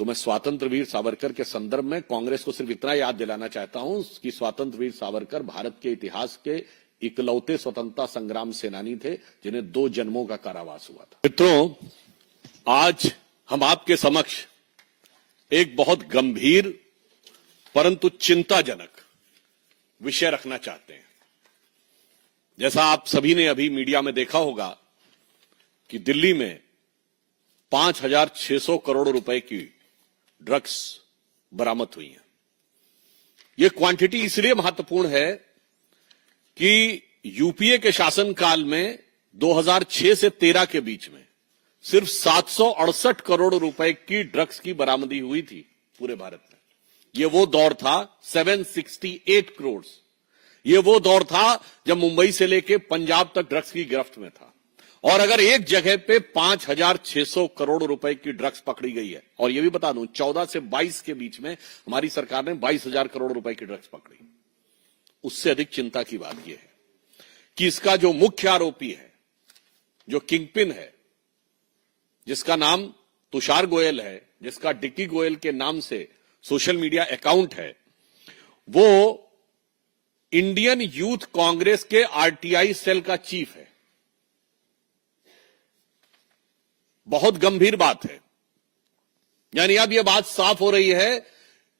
तो मैं स्वतंत्र वीर सावरकर के संदर्भ में कांग्रेस को सिर्फ इतना याद दिलाना चाहता हूं कि स्वतंत्र वीर सावरकर भारत के इतिहास के इकलौते स्वतंत्रता संग्राम सेनानी थे जिन्हें 2 जन्मों का कारावास हुआ था। मित्रों, आज हम आपके समक्ष एक बहुत गंभीर परंतु चिंताजनक विषय रखना चाहते हैं। जैसा आप सभी ने अभी मीडिया में देखा होगा कि दिल्ली में 5,600 करोड़ रुपए की ड्रग्स बरामद हुई हैं। यह क्वांटिटी इसलिए महत्वपूर्ण है कि यूपीए के शासनकाल में 2006 से 13 के बीच में सिर्फ 768 करोड़ रुपए की ड्रग्स की बरामदी हुई थी पूरे भारत में। यह वो दौर था 768 करोड़। यह वो दौर था जब मुंबई से लेकर पंजाब तक ड्रग्स की गिरफ्त में था। और अगर एक जगह पे 5,600 करोड़ रुपए की ड्रग्स पकड़ी गई है, और यह भी बता दूं 14 से 22 के बीच में हमारी सरकार ने 22,000 करोड़ रुपए की ड्रग्स पकड़ी, उससे अधिक चिंता की बात यह है कि इसका जो मुख्य आरोपी है, जो किंगपिन है, जिसका नाम तुषार गोयल है, जिसका डिक्की गोयल के नाम से सोशल मीडिया अकाउंट है, वो इंडियन यूथ कांग्रेस के आरटीआई सेल का चीफ है। बहुत गंभीर बात है। यानी अब यह बात साफ हो रही है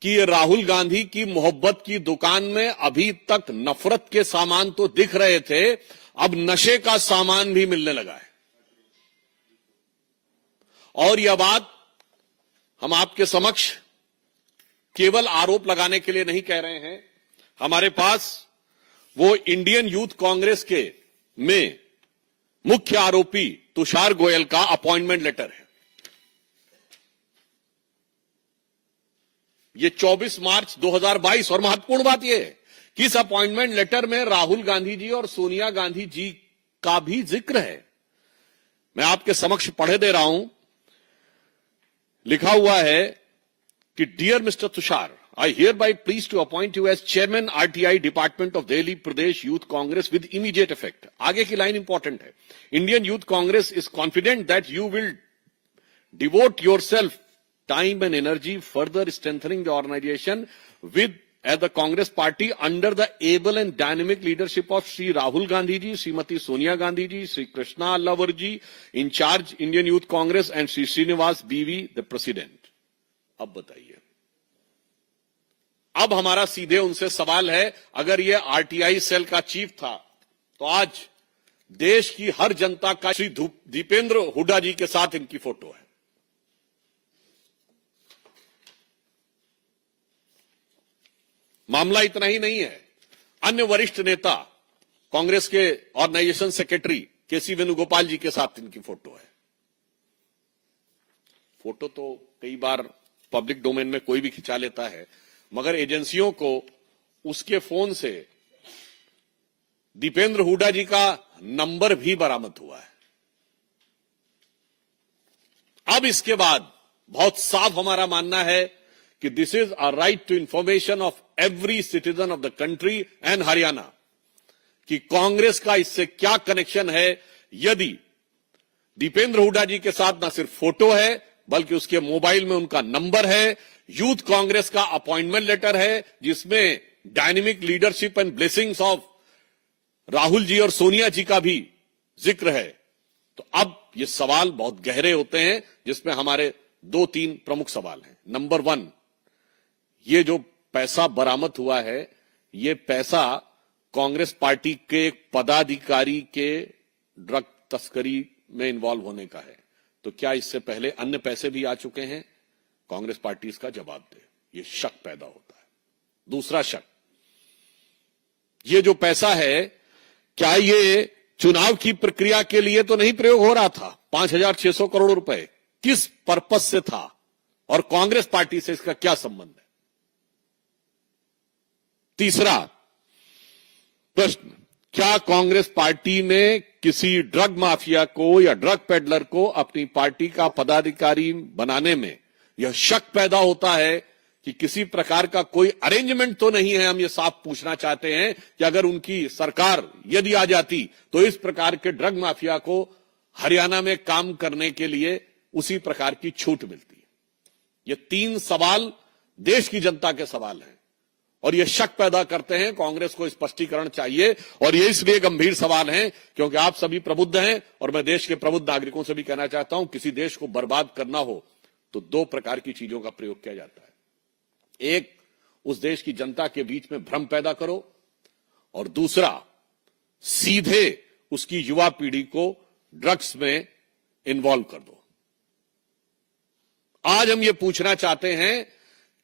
कि राहुल गांधी की मोहब्बत की दुकान में अभी तक नफरत के सामान तो दिख रहे थे, अब नशे का सामान भी मिलने लगा है। और यह बात हम आपके समक्ष केवल आरोप लगाने के लिए नहीं कह रहे हैं। हमारे पास वो इंडियन यूथ कांग्रेस के में मुख्य आरोपी तुषार गोयल का अपॉइंटमेंट लेटर है। ये 24 मार्च 2022, और महत्वपूर्ण बात यह है कि इस अपॉइंटमेंट लेटर में राहुल गांधी जी और सोनिया गांधी जी का भी जिक्र है। मैं आपके समक्ष पढ़े दे रहा हूं। लिखा हुआ है कि dear mister Tushar, I hereby please to appoint you as chairman RTI Department of Delhi Pradesh Youth Congress with immediate effect. आगे की लाइन इंपॉर्टेंट है। Indian Youth Congress is confident that you will devote yourself time and energy further strengthening the organization with as the Congress party under the able and dynamic leadership of Sri Rahul Gandhi ji, Srimati Sonia Gandhi ji, Sri Krishna Allavar ji, in charge Indian Youth Congress, and Sri Srinivas BV, the president. अब बताइए, अब हमारा सीधे उनसे सवाल है, अगर ये आरटीआई सेल का चीफ था तो आज देश की हर जनता का श्री दीपेंद्र हुड्डा जी के साथ इनकी फोटो है। मामला इतना ही नहीं है, अन्य वरिष्ठ नेता कांग्रेस के ऑर्गेनाइजेशन सेक्रेटरी केसी वेणुगोपाल जी के साथ इनकी फोटो है। फोटो तो कई बार पब्लिक डोमेन में कोई भी खिंचा लेता है, मगर एजेंसियों को उसके फोन से दीपेंद्र हुड्डा जी का नंबर भी बरामद हुआ है। अब इसके बाद बहुत साफ हमारा मानना है कि this is a right to information of every citizen of the country and Haryana कि कांग्रेस का इससे क्या कनेक्शन है। यदि दीपेंद्र हुड्डा जी के साथ न सिर्फ फोटो है बल्कि उसके मोबाइल में उनका नंबर है, यूथ कांग्रेस का अपॉइंटमेंट लेटर है जिसमें dynamic leadership and blessings of Rahul ji और सोनिया जी का भी जिक्र है, तो अब ये सवाल बहुत गहरे होते हैं, जिसमें हमारे 2-3 प्रमुख सवाल हैं। नंबर 1, ये जो पैसा बरामद हुआ है, ये पैसा कांग्रेस पार्टी के पदाधिकारी के ड्रग तस्करी में इन्वॉल्व होने का है, तो क्या इससे पहले अन्य पैसे भी आ चुके हैं? कांग्रेस पार्टी इसका जवाब दे। ये शक पैदा होता है। दूसरा शक, ये जो पैसा है, क्या ये चुनाव की प्रक्रिया के लिए तो नहीं प्रयोग हो रहा था? 5,600 करोड़ रुपए किस पर्पस से था और कांग्रेस पार्टी से इसका क्या संबंध है? तीसरा प्रश्न, क्या कांग्रेस पार्टी ने किसी ड्रग माफिया को या ड्रग पेडलर को अपनी पार्टी का पदाधिकारी बनाने में यह शक पैदा होता है कि किसी प्रकार का कोई अरेंजमेंट तो नहीं है? हम ये साफ पूछना चाहते हैं कि अगर उनकी सरकार यदि आ जाती तो इस प्रकार के ड्रग माफिया को हरियाणा में काम करने के लिए उसी प्रकार की छूट मिलती है। ये 3 सवाल देश की जनता के सवाल हैं और ये शक पैदा करते हैं। कांग्रेस को स्पष्टीकरण चाहिए और ये इसलिए गंभीर सवाल हैं क्योंकि आप सभी प्रबुद्ध हैं और मैं देश के प्रबुद्ध नागरिकों से भी कहना चाहता हूं, किसी देश को बर्बाद करना हो तो 2 प्रकार की चीजों का प्रयोग किया जाता है। एक, उस देश की जनता के बीच में भ्रम पैदा करो और दूसरा, सीधे उसकी युवा पीढ़ी को ड्रग्स में इन्वॉल्व कर दो। आज हम ये पूछना चाहते हैं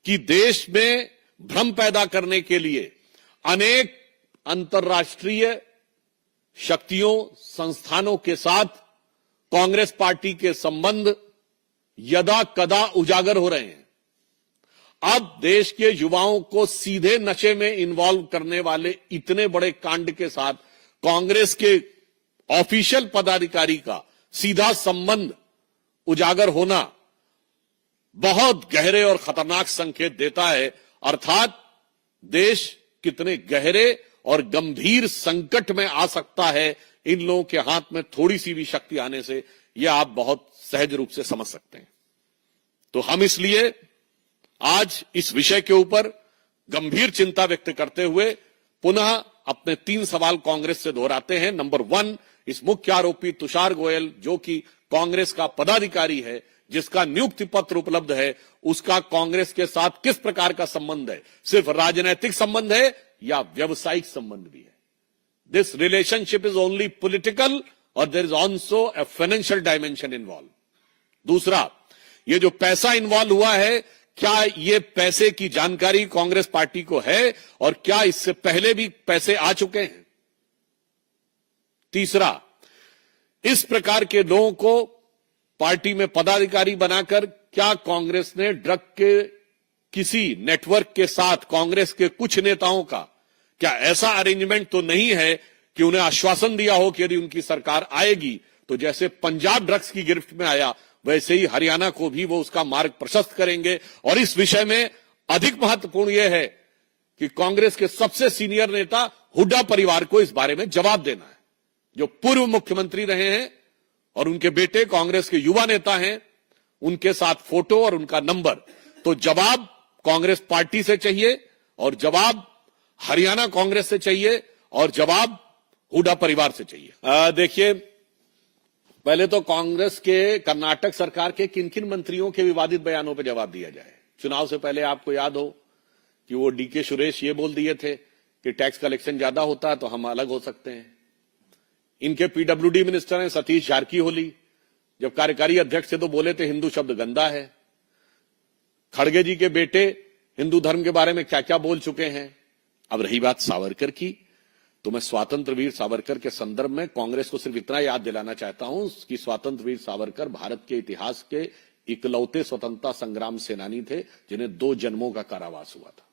कि देश में भ्रम पैदा करने के लिए अनेक अंतर्राष्ट्रीय शक्तियों, संस्थानों के साथ कांग्रेस पार्टी के संबंध यदा कदा उजागर हो रहे हैं। अब देश के युवाओं को सीधे नशे में इन्वॉल्व करने वाले इतने बड़े कांड के साथ कांग्रेस के ऑफिशियल पदाधिकारी का सीधा संबंध उजागर होना बहुत गहरे और खतरनाक संकेत देता है। अर्थात देश कितने गहरे और गंभीर संकट में आ सकता है इन लोगों के हाथ में थोड़ी सी भी शक्ति आने से, यह आप बहुत सहज रूप से समझ सकते हैं। तो हम इसलिए आज इस विषय के ऊपर गंभीर चिंता व्यक्त करते हुए पुनः अपने 3 सवाल कांग्रेस से दोहराते हैं। नंबर 1, इस मुख्य आरोपी तुषार गोयल जो कि कांग्रेस का पदाधिकारी है, जिसका नियुक्ति पत्र उपलब्ध है, उसका कांग्रेस के साथ किस प्रकार का संबंध है? सिर्फ राजनीतिक संबंध है या व्यवसायिक संबंध भी है? This relationship is only political और there is also a financial dimension involve. दूसरा, ये जो पैसा इन्वॉल्व हुआ है, क्या ये पैसे की जानकारी कांग्रेस पार्टी को है और क्या इससे पहले भी पैसे आ चुके हैं? तीसरा, इस प्रकार के लोगों को पार्टी में पदाधिकारी बनाकर क्या कांग्रेस ने ड्रग के किसी नेटवर्क के साथ कांग्रेस के कुछ नेताओं का क्या ऐसा अरेंजमेंट तो नहीं है कि उन्हें आश्वासन दिया हो कि यदि उनकी सरकार आएगी तो जैसे पंजाब ड्रग्स की गिरफ्त में आया वैसे ही हरियाणा को भी वो उसका मार्ग प्रशस्त करेंगे? और इस विषय में अधिक महत्वपूर्ण यह है कि कांग्रेस के सबसे सीनियर नेता हुड्डा परिवार को इस बारे में जवाब देना है, जो पूर्व मुख्यमंत्री रहे हैं और उनके बेटे कांग्रेस के युवा नेता हैं, उनके साथ फोटो और उनका नंबर। तो जवाब कांग्रेस पार्टी से चाहिए और जवाब हरियाणा कांग्रेस से चाहिए और जवाब हुड्डा परिवार से चाहिए। देखिए, पहले तो कांग्रेस के कर्नाटक सरकार के किन किन मंत्रियों के विवादित बयानों पर जवाब दिया जाए। चुनाव से पहले आपको याद हो कि वो डीके सुरेश ये बोल दिए थे कि टैक्स कलेक्शन ज्यादा होता है तो हम अलग हो सकते हैं। इनके पीडब्ल्यूडी मिनिस्टर हैं सतीश जारकीहोली, जब कार्यकारी अध्यक्ष थे तो बोले थे हिंदू शब्द गंदा है। खड़गे जी के बेटे हिंदू धर्म के बारे में क्या क्या बोल चुके हैं। अब रही बात सावरकर की, तो मैं स्वातंत्र वीर सावरकर के संदर्भ में कांग्रेस को सिर्फ इतना याद दिलाना चाहता हूं कि स्वातंत्र वीर सावरकर भारत के इतिहास के इकलौते स्वतंत्रता संग्राम सेनानी थे जिन्हें 2 जन्मों का कारावास हुआ था।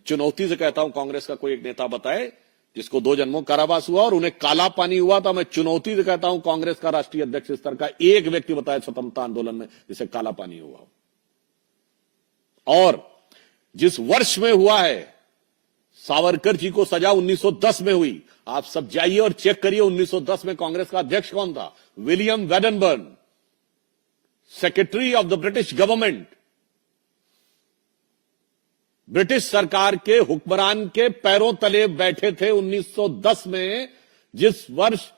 चुनौती से कहता हूं कांग्रेस का कोई एक नेता बताए जिसको 2 जन्मों कारावास हुआ और उन्हें काला पानी हुआ था। मैं चुनौती से कहता हूं कांग्रेस का राष्ट्रीय अध्यक्ष स्तर का एक व्यक्ति बताए स्वतंत्रता आंदोलन में जिसे काला पानी हुआ हो। और जिस वर्ष में हुआ है, सावरकर जी को सजा 1910 में हुई। आप सब जाइए और चेक करिए 1910 में कांग्रेस का अध्यक्ष कौन था? William Wedderburn, secretary of the British government. British सरकार के हुक्मरान के पैरों तले बैठे थे 1910 में, जिस वर्ष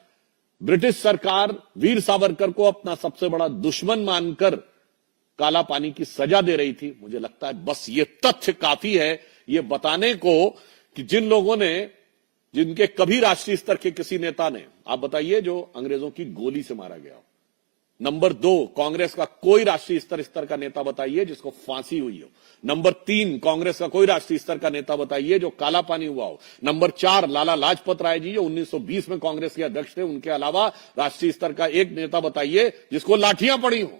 ब्रिटिश सरकार वीर सावरकर को अपना सबसे बड़ा दुश्मन मानकर काला पानी की सजा दे रही थी। मुझे लगता है बस ये तथ्य काफी है ये बताने को कि जिन लोगों ने, जिनके कभी राष्ट्रीय स्तर के किसी नेता ने, आप बताइए, जो अंग्रेजों की गोली से मारा गया हो। नंबर 2, कांग्रेस का कोई राष्ट्रीय स्तर का नेता बताइए जिसको फांसी हुई हो। नंबर 3, कांग्रेस का कोई राष्ट्रीय स्तर का नेता बताइए जो काला पानी हुआ हो। नंबर 4, लाला लाजपत राय जी जो 1920 में कांग्रेस के अध्यक्ष थे, उनके अलावा राष्ट्रीय स्तर का एक नेता बताइए जिसको लाठियां पड़ी हो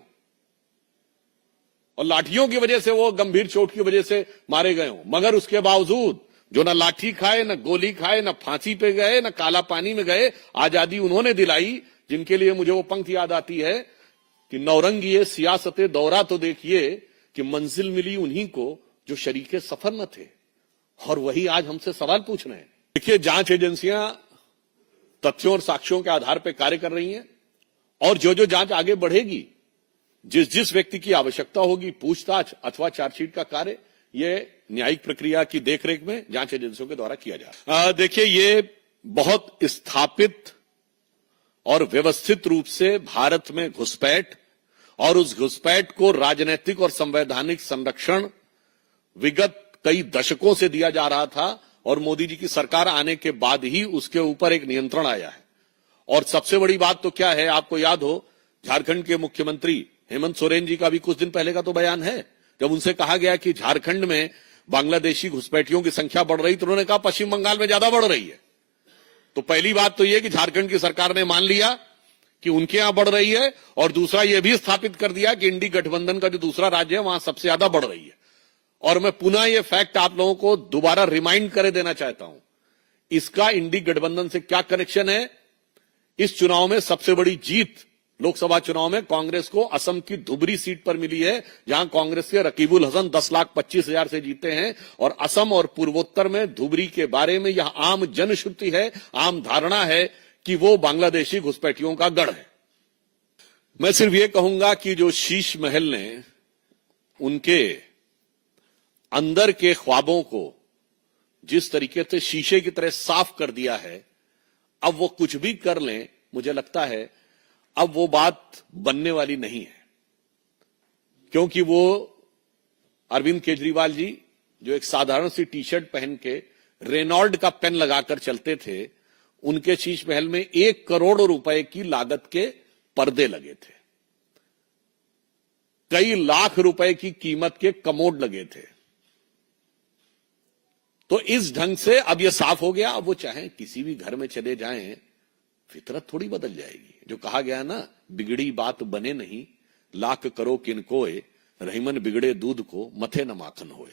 और लाठियों की वजह से वो गंभीर चोट की वजह से मारे गए हो। मगर उसके बावजूद जो ना लाठी खाए, ना गोली खाए, ना फांसी पे गए, ना काला पानी में गए, आजादी उन्होंने दिलाई, जिनके लिए मुझे वो पंक्ति याद आती है कि नौरंगिए सियासते दौरा तो देखिए कि मंजिल मिली उन्हीं को जो शरीके सफर न थे। और वही आज हमसे सवाल पूछ रहे हैं। देखिए, जांच एजेंसियां तथ्यों और साक्ष्यों के आधार पर कार्य कर रही हैं और जो जो जांच आगे बढ़ेगी जिस जिस व्यक्ति की आवश्यकता होगी पूछताछ अथवा चार्जशीट का कार्य ये न्यायिक प्रक्रिया की देखरेख में जांच एजेंसियों के द्वारा किया जाए। देखिए, ये बहुत स्थापित और व्यवस्थित रूप से भारत में घुसपैठ और उस घुसपैठ को राजनीतिक और संवैधानिक संरक्षण विगत कई दशकों से दिया जा रहा था और मोदी जी की सरकार आने के बाद ही उसके ऊपर एक नियंत्रण आया है। और सबसे बड़ी बात तो क्या है, आपको याद हो झारखंड के मुख्यमंत्री हेमंत सोरेन जी का भी कुछ दिन पहले का तो बयान है, जब उनसे कहा गया कि झारखंड में बांग्लादेशी घुसपैठियों की संख्या बढ़ रही तो उन्होंने कहा पश्चिम बंगाल में ज्यादा बढ़ रही है। तो पहली बात तो यह कि झारखंड की सरकार ने मान लिया कि उनके यहां बढ़ रही है और दूसरा यह भी स्थापित कर दिया कि इंडी गठबंधन का जो दूसरा राज्य है वहां सबसे ज्यादा बढ़ रही है। और मैं पुनः यह फैक्ट आप लोगों को दोबारा रिमाइंड करे देना चाहता हूं, इसका इंडी गठबंधन से क्या कनेक्शन है। इस चुनाव में सबसे बड़ी जीत लोकसभा चुनाव में कांग्रेस को असम की धुबरी सीट पर मिली है, जहां कांग्रेस के रकीबुल हसन 10,25,000 से जीते हैं। और असम और पूर्वोत्तर में धुबरी के बारे में यह आम जनश्रुति है, आम धारणा है कि वो बांग्लादेशी घुसपैठियों का गढ़ है। मैं सिर्फ ये कहूंगा कि जो शीश महल ने उनके अंदर के ख्वाबों को जिस तरीके से शीशे की तरह साफ कर दिया है, अब वो कुछ भी कर लें, मुझे लगता है अब वो बात बनने वाली नहीं है। क्योंकि वो अरविंद केजरीवाल जी जो एक साधारण सी टी शर्ट पहन के रेनॉल्ड का पेन लगाकर चलते थे, उनके शीश महल में 1 करोड़ रुपए की लागत के पर्दे लगे थे, कई लाख रुपए की कीमत के कमोड लगे थे। तो इस ढंग से अब यह साफ हो गया, अब वो चाहे किसी भी घर में चले जाएं, फितरत थोड़ी बदल जाएगी। जो कहा गया ना, बिगड़ी बात बने नहीं, लाख करो किनकोए, रहीमन बिगड़े दूध को मथे न माखन होए।